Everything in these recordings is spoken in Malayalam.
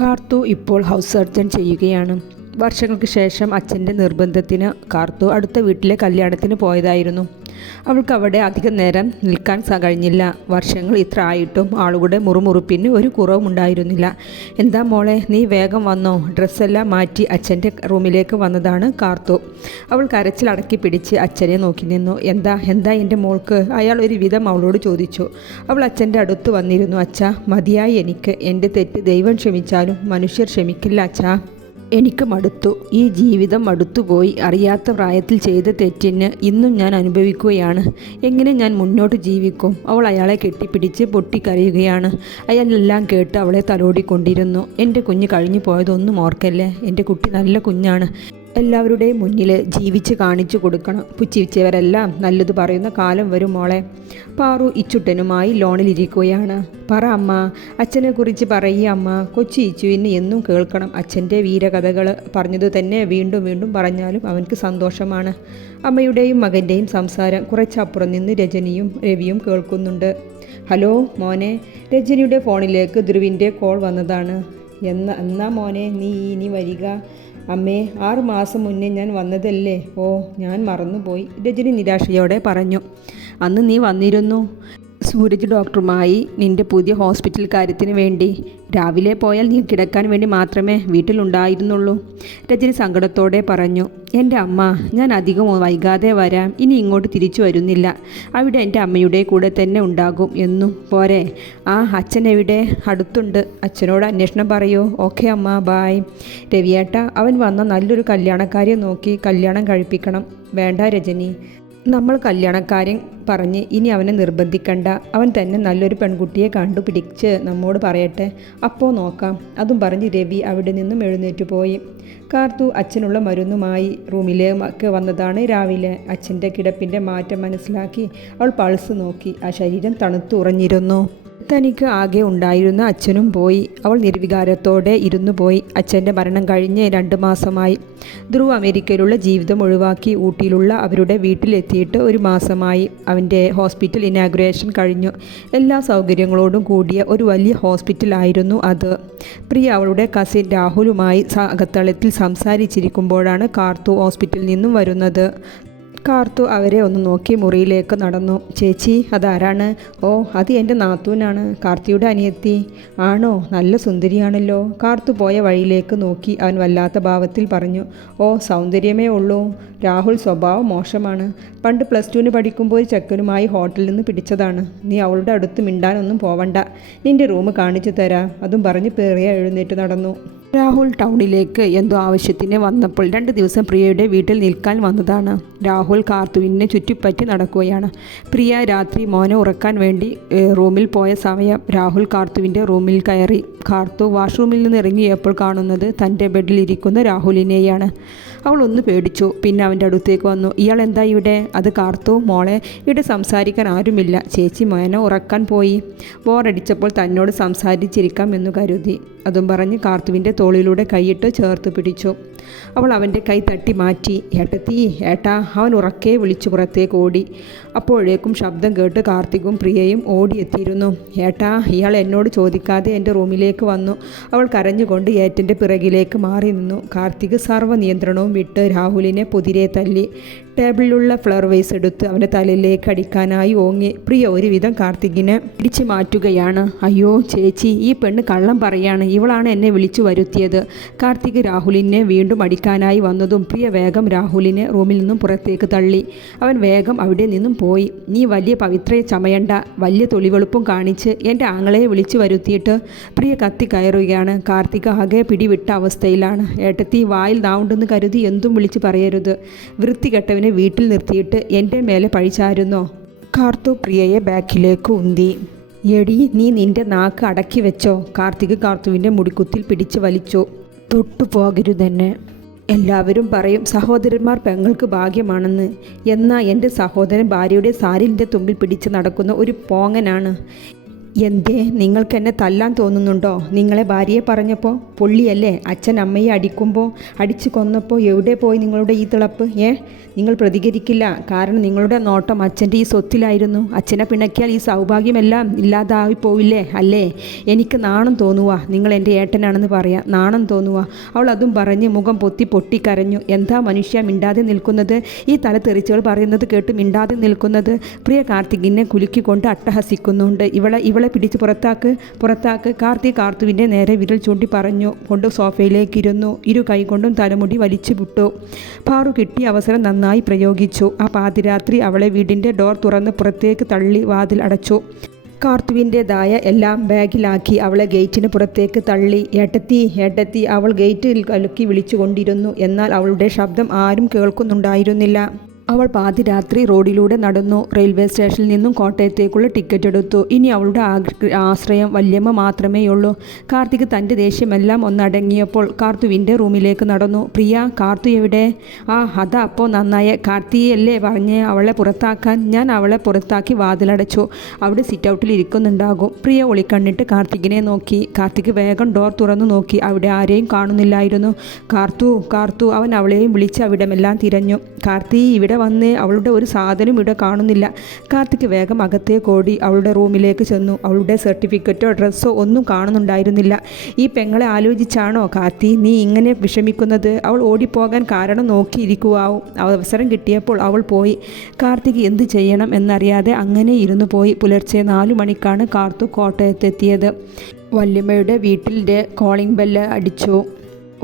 കാർത്തു ഇപ്പോൾ ഹൗസ് സർജൻ ചെയ്യുകയാണ്. വർഷങ്ങൾക്ക് ശേഷം അച്ഛൻ്റെ നിർബന്ധത്തിന് കാർത്തു അടുത്ത വീട്ടിലെ കല്യാണത്തിന് പോയതായിരുന്നു. അവൾക്ക് അവിടെ അധികം നേരം നിൽക്കാൻ കഴിഞ്ഞില്ല. വർഷങ്ങൾ ഇത്ര ആയിട്ടും ആളുകളുടെ മുറുമുറുപ്പിന് ഒരു കുറവുമുണ്ടായിരുന്നില്ല. എന്താ മോളെ, നീ വേഗം വന്നോ? ഡ്രസ്സെല്ലാം മാറ്റി അച്ഛൻ്റെ റൂമിലേക്ക് വന്നതാണ് കാർത്തു. അവൾ കരച്ചിലടക്കി പിടിച്ച് അച്ഛനെ നോക്കി നിന്നു. എന്താ എൻ്റെ മോൾക്ക്? അയാൾ ഒരു വിധം അവളോട് ചോദിച്ചു. അവൾ അച്ഛൻ്റെ അടുത്ത് വന്നിരുന്നു. അച്ഛാ, മതിയായി എനിക്ക്. എൻ്റെ തെറ്റ് ദൈവം ക്ഷമിച്ചാലും മനുഷ്യർ ക്ഷമിക്കില്ല അച്ഛാ. എനിക്ക് മടുത്തു. ഈ ജീവിതം മടുത്തുപോയി. അറിയാത്ത പ്രായത്തിൽ ചെയ്ത തെറ്റിന് ഇന്നും ഞാൻ അനുഭവിക്കുകയാണ്. എങ്ങനെ ഞാൻ മുന്നോട്ട് ജീവിക്കും? അവൾ അയാളെ കെട്ടിപ്പിടിച്ച് പൊട്ടിക്കരയുകയാണ്. അയാളെല്ലാം കേട്ട് അവളെ തലോടിക്കൊണ്ടിരുന്നു. എൻ്റെ കുഞ്ഞ് കഴിഞ്ഞു പോയതൊന്നും ഓർക്കല്ലേ. എൻ്റെ കുട്ടി നല്ല കുഞ്ഞാണ്. എല്ലാവരുടെയും മുന്നിൽ ജീവിച്ച് കാണിച്ചു കൊടുക്കണം. പുച്ഛിച്ചവരെല്ലാം നല്ലത് പറയുന്ന കാലം വരും മോളെ. പാറു ഇച്ചുട്ടനുമായി ലോണിലിരിക്കുകയാണ്. പറ അമ്മ, അച്ഛനെക്കുറിച്ച് പറയുക അമ്മ. കൊച്ചി ഇച്ചുവിന് എന്നും കേൾക്കണം. അച്ഛൻ്റെ വീരകഥകൾ പറഞ്ഞതു തന്നെ വീണ്ടും വീണ്ടും പറഞ്ഞാലും അവൻക്ക് സന്തോഷമാണ്. അമ്മയുടെയും മകൻ്റെയും സംസാരം കുറച്ചപ്പുറം നിന്ന് രജനിയും രവിയും കേൾക്കുന്നുണ്ട്. ഹലോ മോനെ. രജനിയുടെ ഫോണിലേക്ക് ധ്രുവിൻ്റെ കോൾ വന്നതാണ്. എന്നാ മോനെ നീ ഇനി വരിക? അമ്മേ, 6 മാസം മുന്നേ ഞാൻ വന്നതല്ലേ. ഓ, ഞാൻ മറന്നുപോയി, രജനി നിരാശയോടെ പറഞ്ഞു. അന്ന് നീ വന്നിരുന്നു. സൂരജ് ഡോക്ടറുമായി നിൻ്റെ പുതിയ ഹോസ്പിറ്റൽ കാര്യത്തിന് വേണ്ടി. രാവിലെ പോയാൽ നീ കിടക്കാൻ വേണ്ടി മാത്രമേ വീട്ടിലുണ്ടായിരുന്നുള്ളൂ, രജനി സങ്കടത്തോടെ പറഞ്ഞു. എൻ്റെ അമ്മ, ഞാൻ അധികം വൈകാതെ വരാം. ഇനി ഇങ്ങോട്ട് തിരിച്ചു വരുന്നില്ല. അവിടെ എൻ്റെ അമ്മയുടെ കൂടെ തന്നെ ഉണ്ടാകും എന്നും. പോരെ? ആ, അച്ഛൻ എവിടെ? അടുത്തുണ്ട്. അച്ഛനോട് അന്വേഷണം പറയൂ. ഓക്കെ അമ്മ, ബായ്. രവിയേട്ട, അവൻ വന്ന നല്ലൊരു കല്യാണക്കാരെ നോക്കി കല്യാണം കഴിപ്പിക്കണം. വേണ്ട രജനി, നമ്മൾ കല്യാണക്കാരൻ പറഞ്ഞ് ഇനി അവനെ നിർബന്ധിക്കണ്ട. അവൻ തന്നെ നല്ലൊരു പെൺകുട്ടിയെ കണ്ടുപിടിച്ച് നമ്മോട് പറയട്ടെ, അപ്പോൾ നോക്കാം. അതും പറഞ്ഞ് രവി അവിടെ നിന്നും എഴുന്നേറ്റ് പോയി. കാർത്തു അച്ഛനുള്ള മരുന്നുമായി റൂമിലേക്ക് വന്നതാണ് രാവിലെ. അച്ഛൻ്റെ കിടപ്പിൻ്റെ മാറ്റം മനസ്സിലാക്കി അവൾ പൾസ് നോക്കി. ആ ശരീരം തണുത്തുറഞ്ഞിരുന്നു. തനിക്ക് ആകെ ഉണ്ടായിരുന്ന അച്ഛനും പോയി. അവൾ നിർവികാരത്തോടെ ഇരുന്നു പോയി. അച്ഛൻ്റെ മരണം കഴിഞ്ഞ് 2 മാസമായി. ധ്രുവ് അമേരിക്കയിലുള്ള ജീവിതം ഒഴിവാക്കി ഊട്ടിയിലുള്ള അവരുടെ വീട്ടിലെത്തിയിട്ട് 1 മാസമായി. അവൻ്റെ ഹോസ്പിറ്റൽ ഇനാഗുറേഷൻ കഴിഞ്ഞു. എല്ലാ സൗകര്യങ്ങളോടും കൂടിയ ഒരു വലിയ ഹോസ്പിറ്റലായിരുന്നു അത്. പ്രിയ അവളുടെ കസിൻ രാഹുലുമായി അകത്തളത്തിൽ സംസാരിച്ചിരിക്കുമ്പോഴാണ് കാർത്തു ഹോസ്പിറ്റലിൽ നിന്നും വരുന്നത്. കാർത്തു അവരെ ഒന്ന് നോക്കി മുറിയിലേക്ക് നടന്നു. ചേച്ചി, അതാരാണ്? ഓ, അത് എൻ്റെ നാത്തൂനാണ്, കാർത്തിയുടെ അനിയത്തി. ആണോ? നല്ല സുന്ദരിയാണല്ലോ. കാർത്തു പോയ വഴിയിലേക്ക് നോക്കി അവൻ വല്ലാത്ത ഭാവത്തിൽ പറഞ്ഞു. ഓ, സൗന്ദര്യമേ ഉള്ളൂ. രാഹുൽ സ്വഭാവം മോശമാണ്. പണ്ട് +2 പഠിക്കുമ്പോൾ ഒരു ചെക്കനുമായി ഹോട്ടലിൽ നിന്ന് പിടിച്ചതാണ്. നീ അവളുടെ അടുത്ത് മിണ്ടാനൊന്നും പോവണ്ട. നിൻ്റെ റൂം കാണിച്ചു തരാം. അതും പറഞ്ഞ് പ്രിയ എഴുന്നേറ്റ് നടന്നു. രാഹുൽ ടൗണിലേക്ക് എന്തോ ആവശ്യത്തിന് വന്നപ്പോൾ 2 ദിവസം പ്രിയയുടെ വീട്ടിൽ നിൽക്കാൻ വന്നതാണ്. രാഹുൽ കാർത്തുവിനെ ചുറ്റിപ്പറ്റി നടക്കുകയാണ്. പ്രിയ രാത്രി മോനെ ഉറക്കാൻ വേണ്ടി റൂമിൽ പോയ സമയം രാഹുൽ കാർത്തുവിൻ്റെ റൂമിൽ കയറി. കാർത്തു വാഷ്റൂമിൽ നിന്ന് ഇറങ്ങിയപ്പോൾ കാണുന്നത് തൻ്റെ ബെഡിലിരിക്കുന്ന രാഹുലിനെയാണ്. അവൾ ഒന്ന് പേടിച്ചു. പിന്നെ അവൻ്റെ അടുത്തേക്ക് വന്നു. ഇയാൾ എന്താ ഇവിടെ? അത് കാർത്തു. മോളെ, ഇവിടെ സംസാരിക്കാൻ ആരുമില്ല. ചേച്ചി മോനെ ഉറക്കാൻ പോയി. ബോറടിച്ചപ്പോൾ തന്നോട് സംസാരിച്ചിരിക്കാം എന്ന് കരുതി. അതും പറഞ്ഞ് കാർത്തുവിൻ്റെ തോളിലൂടെ കൈയിട്ട് ചേർത്ത് പിടിച്ചു. അവൾ അവൻ്റെ കൈ തട്ടി മാറ്റി. ഏട്ടത്തി, ഏട്ടാ. അവൻ ഉറക്കെ വിളിച്ചു പുറത്തേക്ക് ഓടി. അപ്പോഴേക്കും ശബ്ദം കേട്ട് കാർത്തികും പ്രിയയും ഓടിയെത്തിയിരുന്നു. ഏട്ടാ, ഇയാൾ എന്നോട് ചോദിക്കാതെ എൻ്റെ റൂമിലേക്ക് വന്നു. അവൾ കരഞ്ഞുകൊണ്ട് ഏട്ടൻ്റെ പിറകിലേക്ക് മാറി നിന്നു. കാർത്തിക് സർവ്വ നിയന്ത്രണവും വിട്ട് രാഹുലിനെ പൊതിരെ തല്ലി. ടേബിളിലുള്ള ഫ്ലവർ വേസ് എടുത്ത് അവൻ്റെ തലയിലേക്ക് അടിക്കാനായി ഓങ്ങി. പ്രിയ ഒരുവിധം കാർത്തികിനെ പിടിച്ചു മാറ്റുകയാണ്. അയ്യോ ചേച്ചി, ഈ പെണ്ണ് കള്ളം പറയാണ്. ഇവളാണ് എന്നെ വിളിച്ചു വരുത്തിയത്. കാർത്തിക് രാഹുലിനെ വീണ്ടും അടിക്കാനായി വന്നതും പ്രിയ വേഗം രാഹുലിനെ റൂമിൽ നിന്നും പുറത്തേക്ക് തള്ളി. അവൻ വേഗം അവിടെ നിന്നും പോയി. നീ വലിയ പവിത്രയെ ചമയണ്ട. വലിയ തൊളിവെളുപ്പും കാണിച്ച് എൻ്റെ ആങ്ങളെ വിളിച്ചു വരുത്തിയിട്ട് പ്രിയ കത്തി കയറുകയാണ്. കാർത്തിക് ആകെ പിടിവിട്ട അവസ്ഥയിലാണ്. ഏട്ടത്തി, വായിൽ നാവുണ്ടെന്ന് കരുതി എന്തും വിളിച്ച് പറയരുത്. വൃത്തികെട്ടവനെ വീട്ടിൽ നിർത്തിയിട്ട് എൻ്റെ മേലെ പഴിച്ചായിരുന്നോ? കാർത്തു പ്രിയയെ ബാക്കിലേക്ക് ഉന്തി. എടി, നീ നിൻ്റെ നാക്ക് അടക്കി വെച്ചോ. കാർത്തിക് കാർത്തുവിൻ്റെ മുടിക്കുത്തിൽ പിടിച്ച് വലിച്ചു. തൊട്ടുപോകരുതെന്നെ. എല്ലാവരും പറയും സഹോദരന്മാർ പെങ്ങൾക്ക് ഭാഗ്യമാണെന്ന്. എന്നാൽ എൻ്റെ സഹോദരൻ ഭാര്യയുടെ സാരിൻ്റെ തുമ്പിൽ പിടിച്ച് നടക്കുന്ന ഒരു പോങ്ങനാണ്. എന്തേ നിങ്ങൾക്ക് എന്നെ തല്ലാൻ തോന്നുന്നുണ്ടോ? നിങ്ങളെ ഭാര്യയെ പറഞ്ഞപ്പോൾ പൊള്ളിയല്ലേ? അച്ഛൻ അമ്മയെ അടിക്കുമ്പോൾ അടിച്ചു കൊന്നപ്പോൾ എവിടെ പോയി നിങ്ങളുടെ ഈ തിളപ്പ്? നിങ്ങൾ പ്രതികരിക്കില്ല. കാരണം നിങ്ങളുടെ നോട്ടം അച്ഛൻ്റെ ഈ സ്വത്തിലായിരുന്നു. അച്ഛനെ പിണക്കിയാൽ ഈ സൗഭാഗ്യമെല്ലാം ഇല്ലാതായി പോവില്ലേ അല്ലേ? എനിക്ക് നാണം തോന്നുക. നിങ്ങൾ എൻ്റെ ഏട്ടനാണെന്ന് പറയാം. നാണം തോന്നുക. അവൾ അതും പറഞ്ഞ് മുഖം പൊട്ടിക്കരഞ്ഞു. എന്താ മനുഷ്യ മിണ്ടാതെ നിൽക്കുന്നത്? ഈ തലതെറിച്ചുകൾ പറയുന്നത് കേട്ട് മിണ്ടാതെ നിൽക്കുന്നത്? പ്രിയ കാർത്തികിനെ കുലുക്കിക്കൊണ്ട് അട്ടഹസിക്കുന്നുണ്ട്. ഇവളെ പിടിച്ച് പുറത്താക്ക്. കാർത്തുവിൻ്റെ നേരെ വിരൽ ചൂണ്ടി പറഞ്ഞു കൊണ്ട് സോഫയിലേക്കിരുന്നു. ഇരു കൈകൊണ്ടും തലമുടി വലിച്ചു വിട്ടു. പാറു കിട്ടിയ അവസരം നന്നായി പ്രയോഗിച്ചു. ആ പാതിരാത്രി അവളെ വീടിൻ്റെ ഡോർ തുറന്ന് പുറത്തേക്ക് തള്ളി വാതിൽ അടച്ചു. കാർത്തുവിൻ്റെതായ എല്ലാം ബാഗിലാക്കി അവളെ ഗേറ്റിന് പുറത്തേക്ക് തള്ളി. ഏട്ടത്തി അവൾ ഗേറ്റിൽ കലുക്കി വിളിച്ചുകൊണ്ടിരുന്നു. എന്നാൽ അവളുടെ ശബ്ദം ആരും കേൾക്കുന്നുണ്ടായിരുന്നില്ല. അവൾ പാതിരാത്രി റോഡിലൂടെ നടന്നു. റെയിൽവേ സ്റ്റേഷനിൽ നിന്നും കോട്ടയത്തേക്കുള്ള ടിക്കറ്റ് എടുത്തു. ഇനി അവളുടെ ആശ്രയം വല്യമ്മ മാത്രമേയുള്ളൂ. കാർത്തിക് തൻ്റെ ദേഷ്യമെല്ലാം ഒന്നടങ്ങിയപ്പോൾ കാർത്തുവിൻ്റെ റൂമിലേക്ക് നടന്നു. പ്രിയ, കാർത്തു എവിടെ? അതാ അപ്പോൾ നന്നായ. കാർത്തിയല്ലേ പറഞ്ഞ് അവളെ പുറത്താക്കാൻ? ഞാൻ അവളെ പുറത്താക്കി വാതിലടച്ചു. അവിടെ സിറ്റൗട്ടിൽ ഇരിക്കുന്നുണ്ടാകും. പ്രിയ ഒളിക്കണ്ണിട്ട് കാർത്തികിനെ നോക്കി. കാർത്തിക് വേഗം ഡോർ തുറന്നു നോക്കി. അവിടെ ആരെയും കാണുന്നില്ലായിരുന്നു. കാർത്തു അവൻ അവളെയും വിളിച്ച് അവിടമെല്ലാം തിരഞ്ഞു. കാർത്തി, ഇവിടെ വന്ന് അവളുടെ ഒരു സാധനം ഇവിടെ കാണുന്നില്ല. കാർത്തിക് വേഗം അകത്തേക്ക് ഓടി അവളുടെ റൂമിലേക്ക് ചെന്നു. അവളുടെ സർട്ടിഫിക്കറ്റോ ഡ്രസ്സോ ഒന്നും കാണുന്നുണ്ടായിരുന്നില്ല. ഈ പെങ്ങളെ ആലോചിച്ചാണോ കാർത്തി നീ ഇങ്ങനെ വിഷമിക്കുന്നത്? അവൾ ഓടിപ്പോകാൻ കാരണം നോക്കിയിരിക്കുവാവും. അവസരം കിട്ടിയപ്പോൾ അവൾ പോയി. കാർത്തിക് എന്ത് ചെയ്യണം എന്നറിയാതെ അങ്ങനെ ഇരുന്നു പോയി. പുലർച്ചെ 4 മണിക്കാണ് കാർത്തു കോട്ടയത്തെത്തിയത്. വല്യമ്മയുടെ വീട്ടിൻ്റെ കോളിംഗ് ബെല്ല് അടിച്ചു.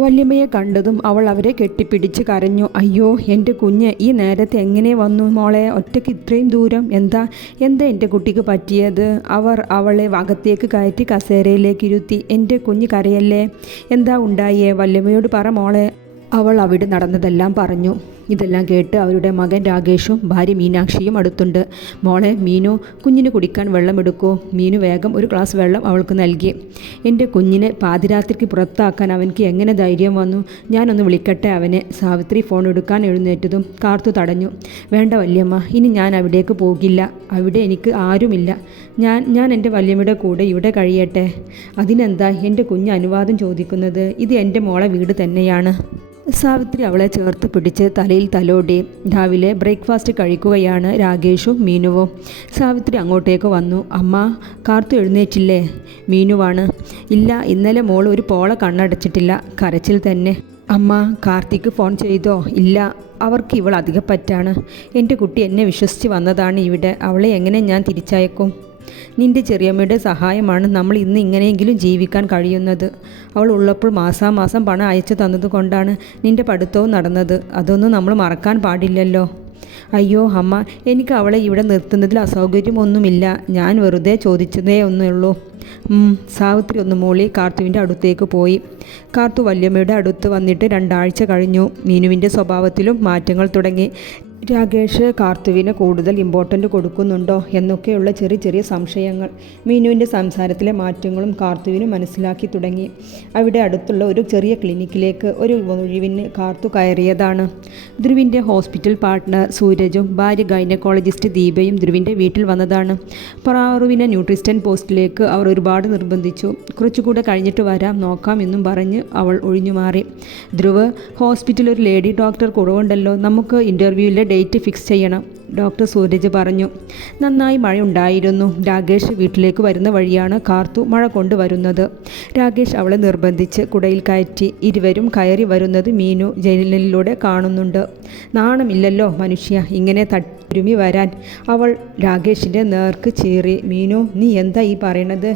വല്യമ്മയെ കണ്ടതും അവൾ അവരെ കെട്ടിപ്പിടിച്ച് കരഞ്ഞു. അയ്യോ എൻ്റെ കുഞ്ഞ്, ഈ നേരത്തെ എങ്ങനെ വന്നു മോളെ? ഒറ്റയ്ക്ക് ഇത്രയും ദൂരം? എന്താ എൻ്റെ കുട്ടിക്ക് പറ്റിയത്? അവളെ അകത്തേക്ക് കയറ്റി കസേരയിലേക്ക് ഇരുത്തി. എൻ്റെ കുഞ്ഞ് കരയല്ലേ? എന്താ ഉണ്ടായേ? വല്യമ്മയോട് പറ മോളെ. അവൾ അവിടെ നടന്നതെല്ലാം പറഞ്ഞു. ഇതെല്ലാം കേട്ട് അവരുടെ മകൻ രാകേഷും ഭാര്യ മീനാക്ഷിയും അടുത്തുണ്ട്. മോളെ മീനു, കുഞ്ഞിന് കുടിക്കാൻ വെള്ളം എടുക്കൂ. മീനു വേഗം ഒരു ഗ്ലാസ് വെള്ളം അവൾക്ക് നൽകി. എൻ്റെ കുഞ്ഞിനെ പാതിരാത്രിക്ക് പുറത്താക്കാൻ അവൻക്ക് എങ്ങനെ ധൈര്യം വന്നു? ഞാനൊന്ന് വിളിക്കട്ടെ അവനെ. സാവിത്രി ഫോൺ എടുക്കാൻ എഴുന്നേറ്റതും കാർത്തു തടഞ്ഞു. വേണ്ട വല്യമ്മ, ഇനി ഞാൻ അവിടേക്ക് പോകില്ല. അവിടെ എനിക്ക് ആരുമില്ല. ഞാൻ എൻ്റെ വല്യമ്മയുടെ കൂടെ ഇവിടെ കഴിയട്ടെ. അതിനെന്താ എൻ്റെ കുഞ്ഞ് അനുവാദം ചോദിക്കുന്നത്? ഇത് എൻ്റെ മോളെ വീട് തന്നെയാണ്. സാവിത്രി അവളെ ചേർത്ത് പിടിച്ച് തലയിൽ തലോടി. രാവിലെ ബ്രേക്ക്ഫാസ്റ്റ് കഴിക്കുകയാണ് രാകേഷും മീനുവും. സാവിത്രി അങ്ങോട്ടേക്ക് വന്നു. അമ്മ, കാർത്തു എഴുന്നേറ്റില്ലേ? മീനുവാണ്. ഇല്ല, ഇന്നലെ മോൾ ഒരു പോള കണ്ണടച്ചിട്ടില്ല. കരച്ചിൽ തന്നെ. അമ്മ, കാർത്തിക്ക് ഫോൺ ചെയ്തോ? ഇല്ല, അവർക്ക് ഇവൾ അധികപ്പറ്റാണ്. എൻ്റെ കുട്ടി എന്നെ വിശ്വസിച്ച് വന്നതാണ് ഇവിടെ. അവളെ എങ്ങനെ ഞാൻ തിരിച്ചയക്കും? നിൻ്റെ ചെറിയമ്മയുടെ സഹായമാണ് നമ്മൾ ഇന്ന് ഇങ്ങനെയെങ്കിലും ജീവിക്കാൻ കഴിയുന്നത്. അവൾ ഉള്ളപ്പോൾ മാസാമാസം പണം അയച്ചു തന്നതുകൊണ്ടാണ് നിൻ്റെ പഠിത്തവും നടന്നത്. അതൊന്നും നമ്മൾ മറക്കാൻ പാടില്ലല്ലോ. അയ്യോ അമ്മ, എനിക്ക് അവളെ ഇവിടെ നിർത്തുന്നതിൽ അസൗകര്യമൊന്നുമില്ല. ഞാൻ വെറുതെ ചോദിച്ചതേ ഒന്നുള്ളൂ. സാവിത്രി ഒന്ന് മൂളി കാർത്തുവിൻ്റെ അടുത്തേക്ക് പോയി. കാർത്തു വല്യമ്മയുടെ അടുത്ത് വന്നിട്ട് 2 ആഴ്ച കഴിഞ്ഞു. മീനുവിൻ്റെ സ്വഭാവത്തിലും മാറ്റങ്ങൾ തുടങ്ങി. രാകേഷ് കാർത്തുവിന് കൂടുതൽ ഇമ്പോർട്ടൻ്റ് കൊടുക്കുന്നുണ്ടോ എന്നൊക്കെയുള്ള ചെറിയ സംശയങ്ങൾ. മീനുവിൻ്റെ സംസാരത്തിലെ മാറ്റങ്ങളും കാർത്തുവിന് മനസ്സിലാക്കി തുടങ്ങി. അവിടെ അടുത്തുള്ള ഒരു ചെറിയ ക്ലിനിക്കിലേക്ക് ഒരു ഒഴിവിന് കാർത്തു കയറിയതാണ്. ധ്രുവിൻ്റെ ഹോസ്പിറ്റൽ പാർട്ട്ണർ സൂരജും ഭാര്യ ഗൈനക്കോളജിസ്റ്റ് ദീപയും ധ്രുവിൻ്റെ വീട്ടിൽ വന്നതാണ്. പാറുവിനെ ന്യൂട്രിസ്റ്റൻ പോസ്റ്റിലേക്ക് അവർ ഒരുപാട് നിർബന്ധിച്ചു. കുറച്ചുകൂടെ കഴിഞ്ഞിട്ട് വരാം, നോക്കാം എന്നും പറഞ്ഞ് അവൾ ഒഴിഞ്ഞുമാറി. ധ്രുവ്, ഹോസ്പിറ്റലിൽ ഒരു ലേഡി ഡോക്ടർ കുറവുണ്ടല്ലോ, നമുക്ക് ഇൻ്റർവ്യൂവിലെ ഡേറ്റ് ഫിക്സ് ചെയ്യണം, ഡോക്ടർ സൂരജ് പറഞ്ഞു. നന്നായി മഴയുണ്ടായിരുന്നു. രാകേഷ് വീട്ടിലേക്ക് വരുന്ന വഴിയാണ് കാർത്തു മഴ കൊണ്ടുവരുന്നത്. രാകേഷ് അവളെ നിർബന്ധിച്ച് കുടയിൽ കയറ്റി. ഇരുവരും കയറി വരുന്നത് മീനു ജനലിലൂടെ കാണുന്നുണ്ട്. നാണമില്ലല്ലോ മനുഷ്യ ഇങ്ങനെ തട്ടുരുമി വരാൻ. അവൾ രാകേഷിൻ്റെ നേർക്ക് ചീറി. മീനു, നീ എന്താ ഈ പറയണത്?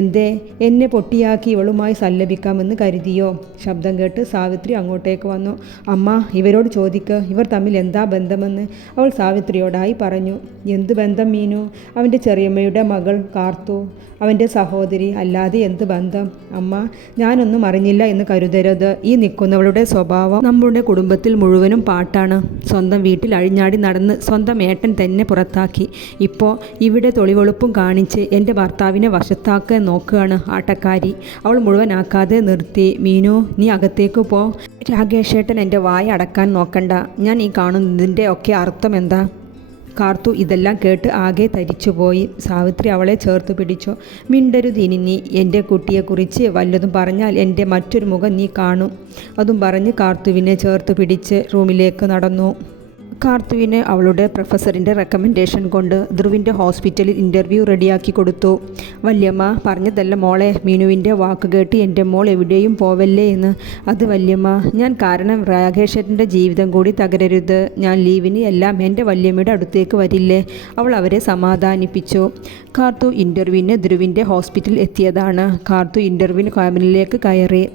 എന്തേ? എന്നെ പൊട്ടിയാക്കി ഇവളുമായി സല്ലപിക്കാമെന്ന് കരുതിയോ? ശബ്ദം കേട്ട് സാവിത്രി അങ്ങോട്ടേക്ക് വന്നു. അമ്മ, ഇവരോട് ചോദിക്ക്, ഇവർ തമ്മിൽ എന്താ ബന്ധമെന്ന്. അവൾ സാവിത്രിയോടായി പറഞ്ഞു. എന്ത് ബന്ധം മീനു? അവൻ്റെ ചെറിയമ്മയുടെ മകൾ കാർത്തു, അവൻ്റെ സഹോദരി, അല്ലാതെ എന്ത് ബന്ധം? അമ്മ, ഞാനൊന്നും അറിഞ്ഞില്ല എന്ന് കരുതരുത്. ഈ നിൽക്കുന്നവളുടെ സ്വഭാവം നമ്മുടെ കുടുംബത്തിൽ മുഴുവനും പാട്ടാണ്. സ്വന്തം വീട്ടിൽ അഴിഞ്ഞാടി നടന്ന് സ്വന്തം ഏട്ടൻ തന്നെ പുറത്താക്കി. ഇപ്പോൾ ഇവിടെ തൊളിവെളുപ്പും കാണിച്ച് എൻ്റെ ഭർത്താവിനെ വശത്താക്കാൻ നോക്കുകയാണ് ആട്ടക്കാരി. അവൾ മുഴുവനാക്കാതെ നിർത്തി. മീനു, നീ അകത്തേക്ക് പോ. രാകേഷേട്ടൻ എൻ്റെ വായ അടക്കാൻ നോക്കണ്ട. ഞാൻ ഈ കാണുന്നതിൻ്റെ ഒക്കെ അർത്ഥം എന്താ? കാർത്തു ഇതെല്ലാം കേട്ട് ആകെ തരിച്ചുപോയി. സാവിത്രി അവളെ ചേർത്ത് പിടിച്ചു. മിണ്ടരുതിനി നീ. എൻ്റെ കുട്ടിയെക്കുറിച്ച് വല്ലതും പറഞ്ഞാൽ എൻ്റെ മറ്റൊരു മുഖം നീ കാണും. അതും പറഞ്ഞ് കാർത്തുവിനെ ചേർത്ത് പിടിച്ച് റൂമിലേക്ക് നടന്നു. കാർത്തുവിന് അവളുടെ പ്രൊഫസറിൻ്റെ റെക്കമെൻഡേഷൻ കൊണ്ട് ധ്രുവിൻ്റെ ഹോസ്പിറ്റലിൽ ഇൻ്റർവ്യൂ റെഡിയാക്കി കൊടുത്തു. വല്യമ്മ പറഞ്ഞതല്ല മോളെ, മീനുവിൻ്റെ വാക്ക് കേട്ട് എൻ്റെ മോൾ എവിടെയും പോവല്ലേ എന്ന്. അത് വല്യമ്മ, ഞാൻ കാരണം രാകേഷേട്ടൻ്റെ ജീവിതം കൂടി തകരരുത്. ഞാൻ ലീവിന് എല്ലാം എൻ്റെ വല്യമ്മയുടെ അടുത്തേക്ക് വരില്ലേ? അവൾ അവരെ സമാധാനിപ്പിച്ചു. കാർത്തു ഇൻ്റർവ്യൂവിന് ധ്രുവിൻ്റെ ഹോസ്പിറ്റലിൽ എത്തിയതാണ്. കാർത്തു ഇൻ്റർവ്യൂവിന് ക്യാബിനിലേക്ക് കയറി.